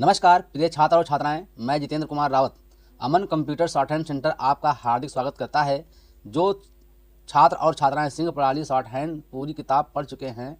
नमस्कार प्रिय छात्र और छात्राएं, मैं जितेंद्र कुमार रावत अमन कंप्यूटर शॉर्ट हैंड सेंटर आपका हार्दिक स्वागत करता है। जो छात्र और छात्राएं सिंह प्रणाली शॉर्ट हैंड पूरी किताब पढ़ चुके हैं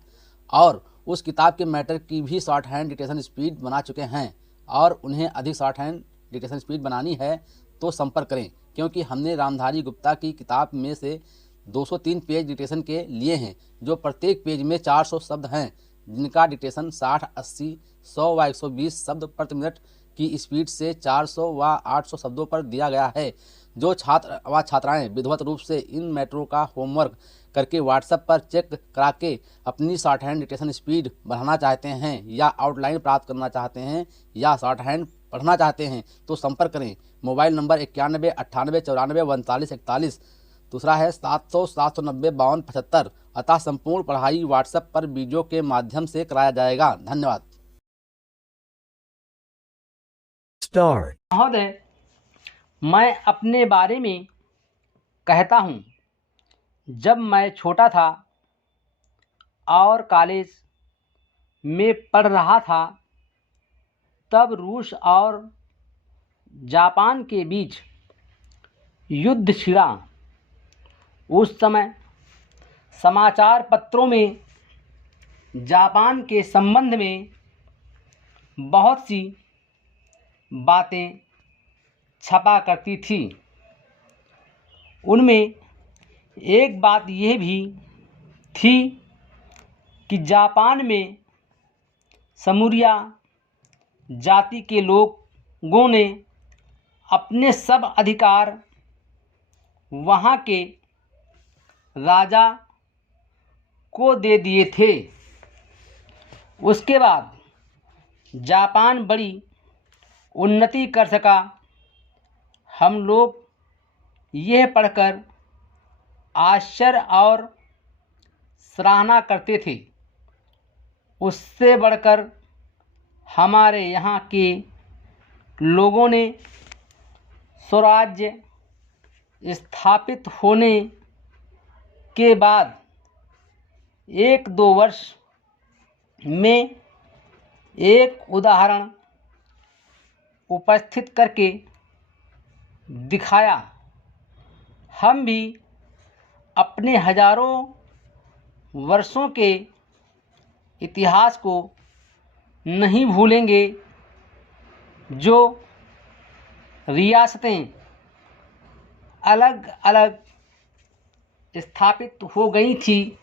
और उस किताब के मैटर की भी शॉर्ट हैंड डिक्टेशन स्पीड बना चुके हैं और उन्हें अधिक शॉर्ट हैंड डिक्टेशन स्पीड बनानी है तो संपर्क करें, क्योंकि हमने रामधारी गुप्ता की किताब में से 203 पेज डिक्टेशन के लिए हैं, जो प्रत्येक पेज में 400 शब्द हैं, जिनका डिक्टेशन 60, 80, 100 व 120 शब्द प्रति मिनट की स्पीड से 400 व 800 शब्दों पर दिया गया है। जो छात्र व छात्राएं विधिवत रूप से इन मैटरों का होमवर्क करके व्हाट्सएप पर चेक करा के अपनी शॉर्ट हैंड डिक्टेशन स्पीड बढ़ाना चाहते हैं या आउटलाइन प्राप्त करना चाहते हैं या शॉर्ट हैंड पढ़ना चाहते हैं तो संपर्क करें। Mobile number 91 98 94 39 41। दूसरा है 700 790 52 75। अतः संपूर्ण पढ़ाई व्हाट्सएप पर वीडियो के माध्यम से कराया जाएगा। धन्यवाद। महोदय, मैं अपने बारे में कहता हूँ। जब मैं छोटा था और कॉलेज में पढ़ रहा था, तब रूस और जापान के बीच युद्ध छिड़ा। उस समय समाचार पत्रों में जापान के संबंध में बहुत सी बातें छपा करती थी। उनमें एक बात यह भी थी कि जापान में समूरिया जाति के लोगों ने अपने सब अधिकार वहाँ के राजा को दे दिए थे। उसके बाद जापान बड़ी उन्नति कर सका। हम लोग यह पढ़कर आश्चर्य और सराहना करते थे। उससे बढ़कर हमारे यहाँ के लोगों ने स्वराज्य स्थापित होने के बाद 1-2 वर्ष में एक उदाहरण उपस्थित करके दिखाया। हम भी अपने हजारों वर्षों के इतिहास को नहीं भूलेंगे। जो रियासतें अलग अलग स्थापित हो गई थी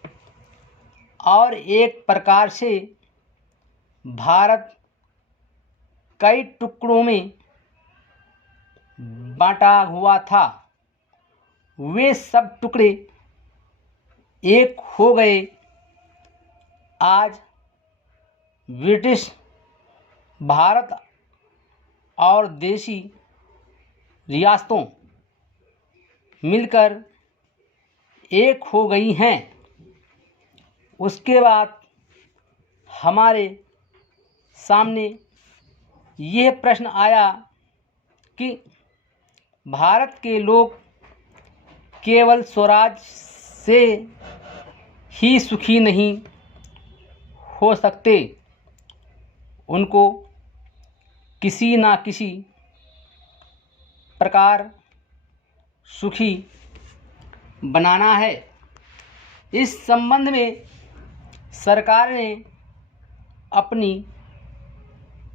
और एक प्रकार से भारत कई टुकड़ों में बांटा हुआ था, वे सब टुकड़े एक हो गए। आज ब्रिटिश भारत और देशी रियासतों मिलकर एक हो गई हैं। उसके बाद हमारे सामने ये प्रश्न आया कि भारत के लोग केवल स्वराज से ही सुखी नहीं हो सकते, उनको किसी ना किसी प्रकार सुखी बनाना है। इस संबंध में सरकार ने अपनी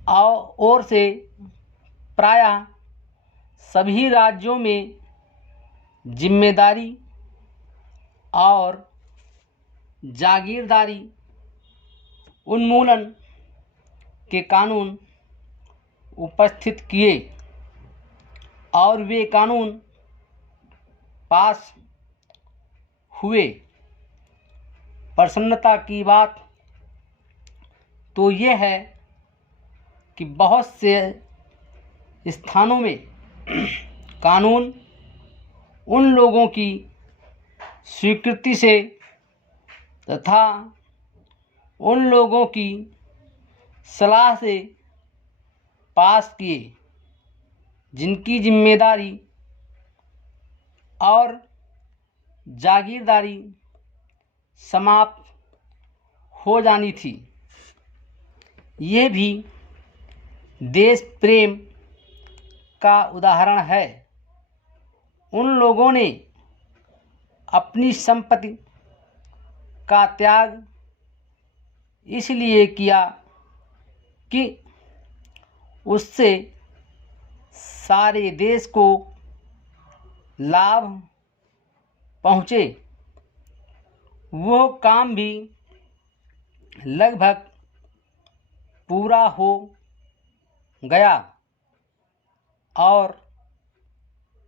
ओर से प्रायः सभी राज्यों में जिम्मेदारी और जागीरदारी उन्मूलन के कानून उपस्थित किए और वे कानून पास हुए। प्रसन्नता की बात तो यह है कि बहुत से स्थानों में कानून उन लोगों की स्वीकृति से तथा उन लोगों की सलाह से पास किए जिनकी जिम्मेदारी और जागीरदारी समाप्त हो जानी थी। ये भी देश प्रेम का उदाहरण है। उन लोगों ने अपनी संपत्ति का त्याग इसलिए किया कि उससे सारे देश को लाभ पहुँचे। वो काम भी लगभग पूरा हो गया और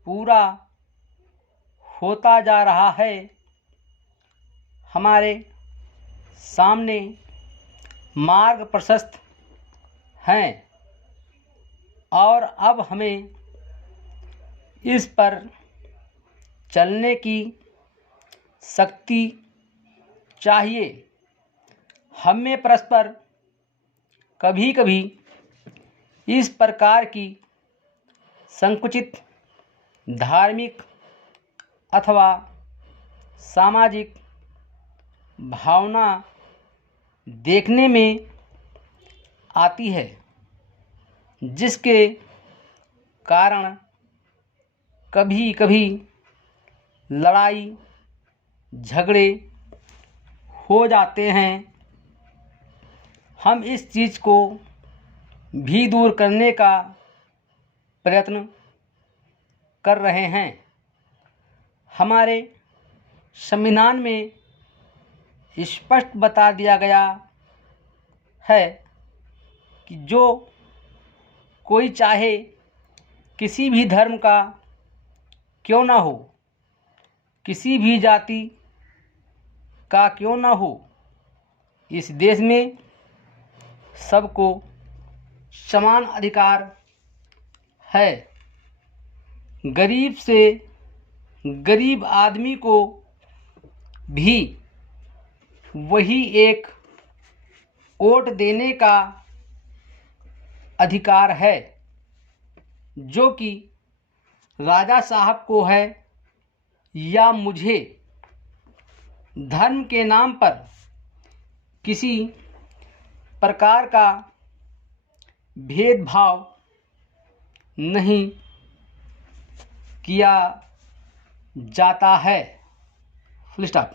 पूरा होता जा रहा है। हमारे सामने मार्ग प्रशस्त हैं और अब हमें इस पर चलने की शक्ति चाहिए। हमें परस्पर कभी कभी इस प्रकार की संकुचित धार्मिक अथवा सामाजिक भावना देखने में आती है, जिसके कारण कभी कभी लड़ाई झगड़े हो जाते हैं। हम इस चीज़ को भी दूर करने का प्रयत्न कर रहे हैं। हमारे संविधान में स्पष्ट बता दिया गया है कि जो कोई चाहे किसी भी धर्म का क्यों ना हो, किसी भी जाति का क्यों ना हो, इस देश में सबको समान अधिकार है। गरीब से गरीब आदमी को भी वही एक वोट देने का अधिकार है जो कि राजा साहब को है या मुझे। धर्म के नाम पर किसी प्रकार का भेदभाव नहीं किया जाता है। Full stop.